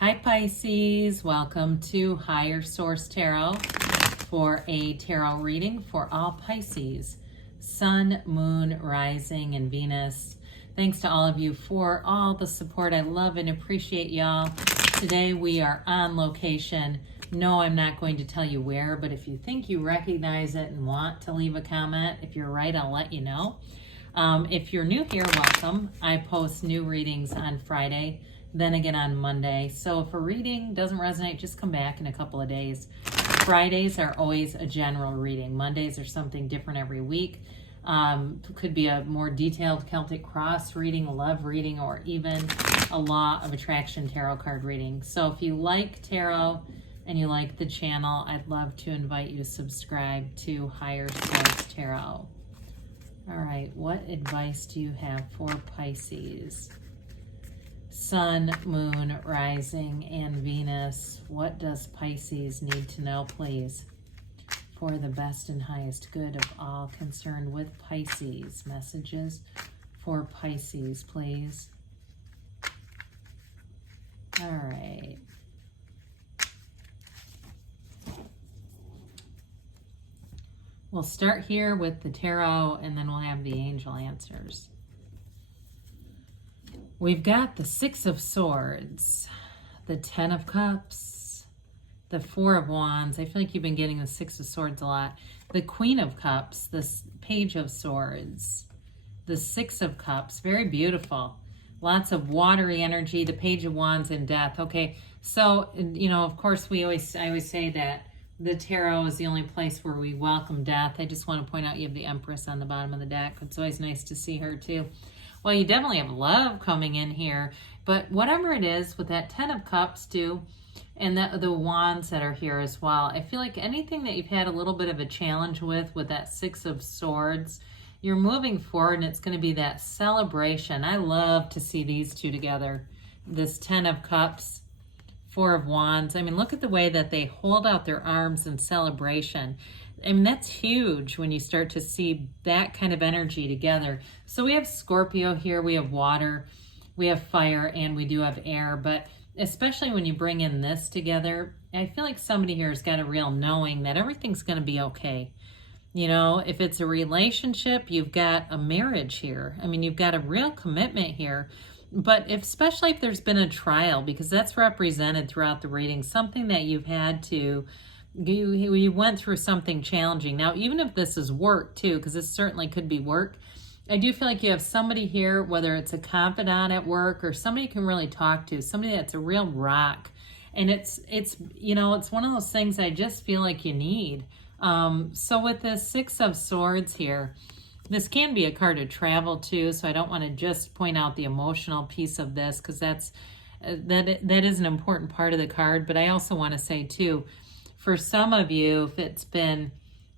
Hi Pisces, welcome to Higher Source Tarot for a tarot reading for all Pisces, Sun, Moon, Rising, and Venus. Thanks to all of you for all the support. I love and appreciate y'all. Today we are on location. No, I'm not going to tell you where, but if you think you recognize it and want to leave a comment, if you're right, I'll let you know. If you're new here, welcome. I post new readings on Friday, then again on Monday. So if a reading doesn't resonate, just come back in a couple of days. Fridays are always a general reading. Mondays are something different every week. Could be a more detailed Celtic cross reading, a love reading, or even a law of attraction tarot card reading. So if you like tarot and you like the channel, I'd love to invite you to subscribe to Higher Source Tarot. All right, what advice do you have for Pisces? Sun, Moon, Rising, and Venus. What does Pisces need to know, please? For the best and highest good of all concerned with Pisces. Messages for Pisces, please. All right. We'll start here with the tarot, and then we'll have the angel answers. We've got the Six of Swords, the Ten of Cups, the Four of Wands. I feel like you've been getting the Six of Swords a lot. The Queen of Cups, the Page of Swords, the Six of Cups. Very beautiful. Lots of watery energy, the Page of Wands, and Death. Okay, so, you know, of course, I always say that the tarot is the only place where we welcome death. I just want to point out you have the Empress on the bottom of the deck. It's always nice to see her, too. Well, you definitely have love coming in here, but whatever it is with that Ten of Cups too, and the Wands that are here as well, I feel like anything that you've had a little bit of a challenge with that Six of Swords, you're moving forward and it's going to be that celebration. I love to see these two together. This Ten of Cups, Four of Wands. I mean, look at the way that they hold out their arms in celebration. I mean, that's huge when you start to see that kind of energy together. So we have Scorpio here, we have water, we have fire, and we do have air. But especially when you bring in this together, I feel like somebody here has got a real knowing that everything's going to be okay. You know, if it's a relationship, you've got a marriage here. I mean, you've got a real commitment here. But especially if there's been a trial, because that's represented throughout the reading, something that you've had to... You went through something challenging. Now, even if this is work too, because this certainly could be work, I do feel like you have somebody here, whether it's a confidant at work or somebody you can really talk to, somebody that's a real rock. And it's you know, it's one of those things I just feel like you need. So with the Six of Swords here, this can be a card of travel too, so I don't want to just point out the emotional piece of this, because that is an important part of the card. But I also want to say too, for some of you, if it's been,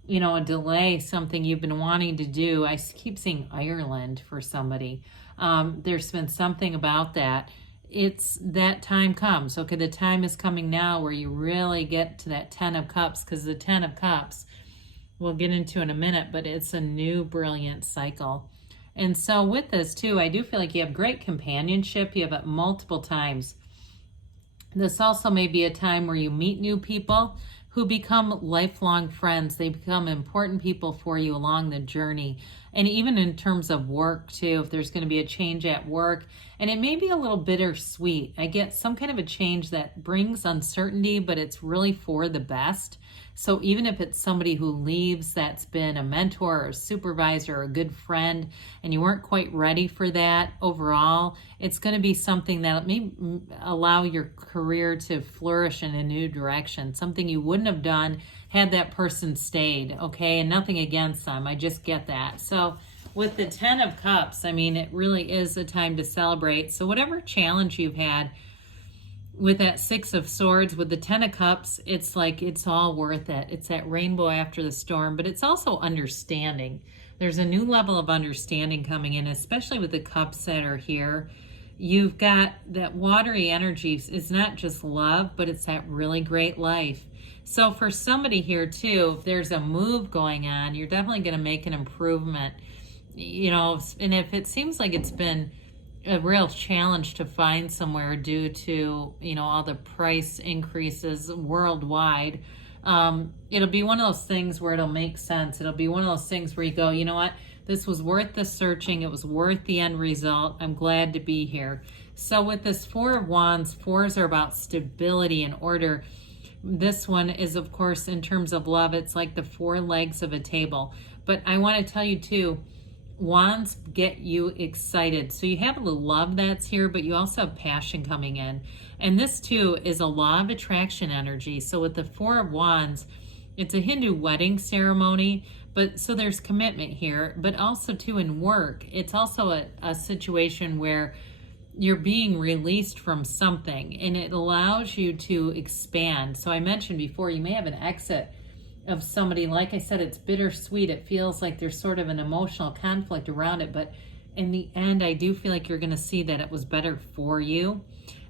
you know, a delay, something you've been wanting to do, I keep seeing Ireland for somebody. There's been something about that. It's that time comes. Okay, the time is coming now where you really get to that Ten of Cups, because the Ten of Cups, we'll get into in a minute, but it's a new brilliant cycle. And so with this too, I do feel like you have great companionship. You have it multiple times. This also may be a time where you meet new people who become lifelong friends. They become important people for you along the journey. And even in terms of work too, if there's going to be a change at work, and it may be a little bittersweet. I get some kind of a change that brings uncertainty, but it's really for the best. So even if it's somebody who leaves that's been a mentor or a supervisor or a good friend, and you weren't quite ready for that overall, it's going to be something that may allow your career to flourish in a new direction, something you wouldn't have done had that person stayed, okay? And nothing against them, I just get that. So with the Ten of Cups, I mean, it really is a time to celebrate. So whatever challenge you've had with that Six of Swords, with the Ten of Cups, it's like it's all worth it. It's that rainbow after the storm, but it's also understanding. There's a new level of understanding coming in, especially with the cups that are here. You've got that watery energy. It's not just love, but it's that really great life. So for somebody here too, if there's a move going on, you're definitely going to make an improvement. You know, and if it seems like it's been a real challenge to find somewhere due to, all the price increases worldwide. It'll be one of those things where it'll make sense. It'll be one of those things where you go, you know what? This was worth the searching. It was worth the end result. I'm glad to be here. So with this Four of Wands, fours are about stability and order. This one is, of course, in terms of love, it's like the four legs of a table. But I want to tell you too, Wands get you excited. So you have a little love that's here, but you also have passion coming in. And this too is a law of attraction energy. So with the Four of Wands, it's a Hindu wedding ceremony, but so there's commitment here, but also too in work. It's also a situation where you're being released from something and it allows you to expand. So I mentioned before, you may have an exit of somebody. Like I said, it's bittersweet. It feels like there's sort of an emotional conflict around it, but in the end, I do feel like you're going to see that it was better for you.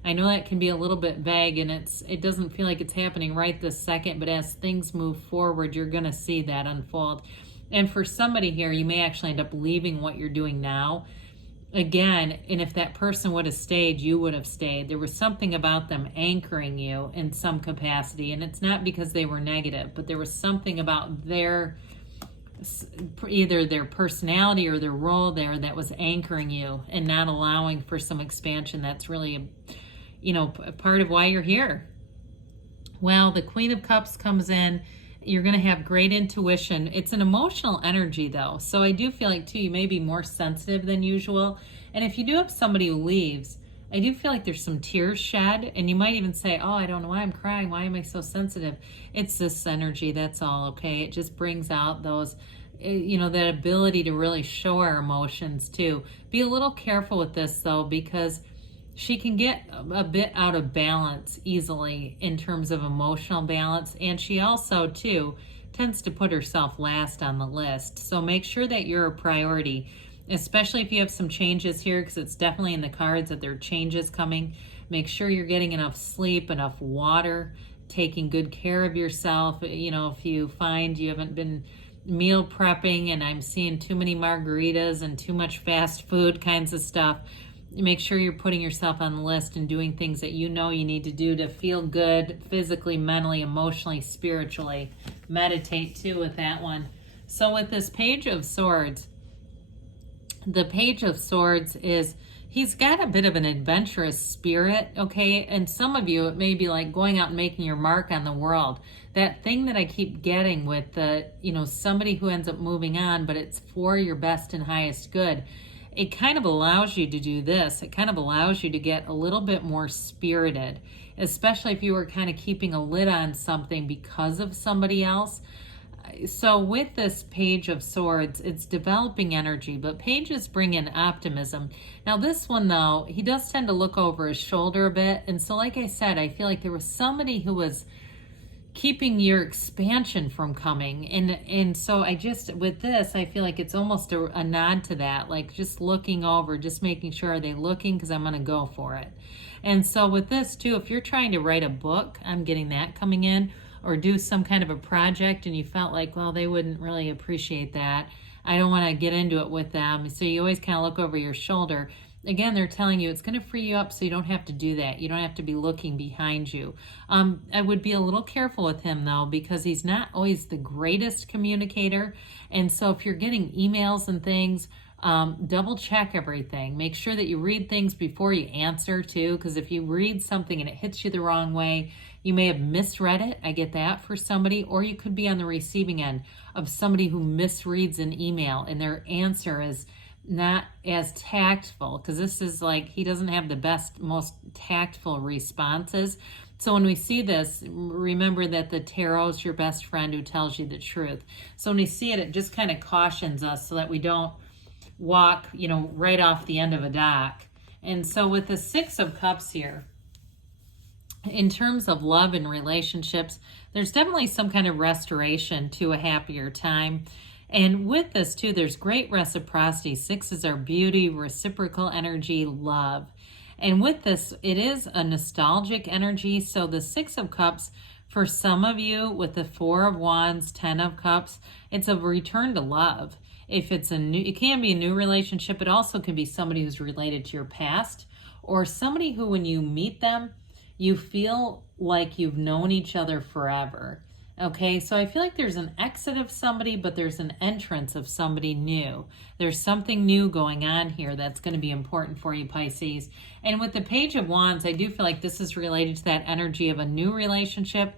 I know that can be a little bit vague and it doesn't feel like it's happening right this second, but as things move forward, you're going to see that unfold. And for somebody here, you may actually end up leaving what you're doing now. Again, and if that person would have stayed, you would have stayed. There was something about them anchoring you in some capacity, and it's not because they were negative, but there was something about either their personality or their role there that was anchoring you and not allowing for some expansion. That's really a part of why you're here. Well, the Queen of Cups comes in. You're going to have great intuition. It's an emotional energy though. So I do feel like too, you may be more sensitive than usual. And if you do have somebody who leaves, I do feel like there's some tears shed, and you might even say, oh, I don't know why I'm crying. Why am I so sensitive? It's this energy. That's all. Okay. It just brings out those, that ability to really show our emotions too. Be a little careful with this though, because she can get a bit out of balance easily in terms of emotional balance. And she also, too, tends to put herself last on the list. So make sure that you're a priority, especially if you have some changes here, because it's definitely in the cards that there are changes coming. Make sure you're getting enough sleep, enough water, taking good care of yourself. If you find you haven't been meal prepping and I'm seeing too many margaritas and too much fast food kinds of stuff, make sure you're putting yourself on the list and doing things that you need to do to feel good physically, mentally, emotionally, spiritually. Meditate too with that one. So with this Page of Swords, the Page of Swords he's got a bit of an adventurous spirit, okay? And some of you, it may be like going out and making your mark on the world. That thing that I keep getting with somebody who ends up moving on, but it's for your best and highest good. It kind of allows you to do this. It kind of allows you to get a little bit more spirited, especially if you were kind of keeping a lid on something because of somebody else. So with this Page of Swords, it's developing energy, but pages bring in optimism. Now this one though, he does tend to look over his shoulder a bit. And so like I said, I feel like there was somebody who was keeping your expansion from coming. And so with this, I feel like it's almost a nod to that, like just looking over, just making sure, are they looking? Because I'm going to go for it. And so with this too, if you're trying to write a book, I'm getting that coming in, or do some kind of a project and you felt like, well, they wouldn't really appreciate that. I don't want to get into it with them. So you always kind of look over your shoulder. Again, they're telling you it's going to free you up so you don't have to do that. You don't have to be looking behind you. I would be a little careful with him, though, because he's not always the greatest communicator. And so if you're getting emails and things, double check everything. Make sure that you read things before you answer, too, because if you read something and it hits you the wrong way, you may have misread it. I get that for somebody. Or you could be on the receiving end of somebody who misreads an email and their answer is not as tactful, because this is like he doesn't have the best, most tactful responses. So when we see this, remember that the tarot is your best friend who tells you the truth. So when we see it, it just kind of cautions us so that we don't walk, right off the end of a dock. And so with the Six of Cups here, in terms of love and relationships, there's definitely some kind of restoration to a happier time. And with this too, there's great reciprocity. Sixes are beauty, reciprocal energy, love. And with this, it is a nostalgic energy. So the Six of Cups, for some of you, with the Four of Wands, 10 of Cups, it's a return to love. If it's a new, it can be a new relationship. It also can be somebody who's related to your past, or somebody who, when you meet them, you feel like you've known each other forever. Okay, so I feel like there's an exit of somebody, but there's an entrance of somebody new. There's something new going on here that's going to be important for you, Pisces. And with the Page of Wands, I do feel like this is related to that energy of a new relationship,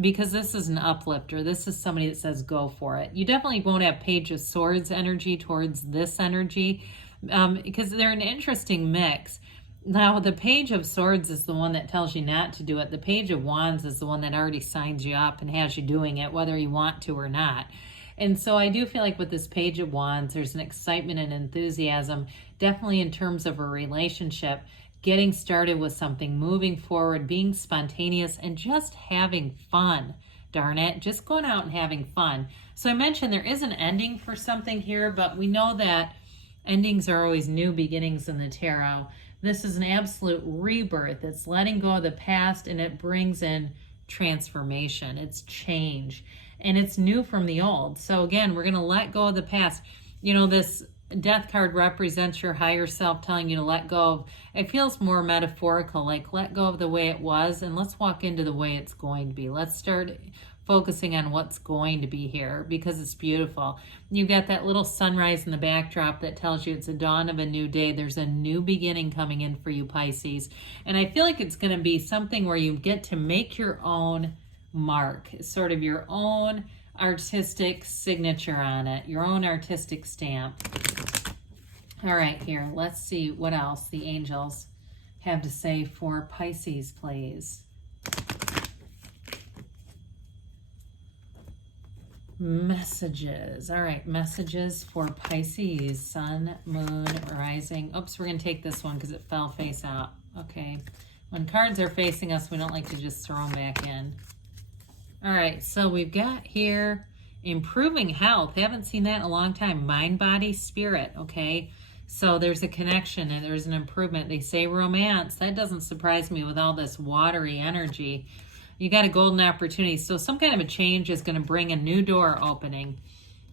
because this is an uplifter. This is somebody that says go for it. You definitely won't have Page of Swords energy towards this energy, because they're an interesting mix. Now, the Page of Swords is the one that tells you not to do it. The Page of Wands is the one that already signs you up and has you doing it, whether you want to or not. And so I do feel like with this Page of Wands, there's an excitement and enthusiasm, definitely in terms of a relationship, getting started with something, moving forward, being spontaneous, and just having fun. Darn it, just going out and having fun. So I mentioned there is an ending for something here, but we know that endings are always new beginnings in the tarot. This is an absolute rebirth. It's letting go of the past, and it brings in transformation. It's change, and it's new from the old. So again, we're going to let go of the past. You know, this Death card represents your higher self telling you to let go of, it feels more metaphorical, like let go of the way it was and let's walk into the way it's going to be. Let's start focusing on what's going to be here, because it's beautiful. You got that little sunrise in the backdrop that tells you it's a dawn of a new day. There's a new beginning coming in for you, Pisces. And I feel like it's going to be something where you get to make your own mark, sort of your own artistic signature on it, your own artistic stamp. All right, here, let's see what else the angels have to say for Pisces, please. Messages. All right, messages for Pisces, sun, moon, rising. Oops, we're going to take this one because it fell face out. Okay, when cards are facing us, we don't like to just throw them back in. All right, so we've got here improving health. Haven't seen that in a long time. Mind, body, spirit, okay? So there's a connection and there's an improvement. They say romance. That doesn't surprise me with all this watery energy. You got a golden opportunity. So some kind of a change is going to bring a new door opening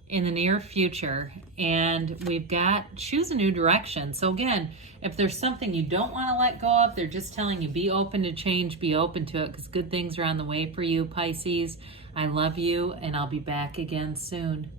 in the near future. And we've got choose a new direction. So again, if there's something you don't want to let go of, they're just telling you be open to change, be open to it, because good things are on the way for you, Pisces. I love you, and I'll be back again soon.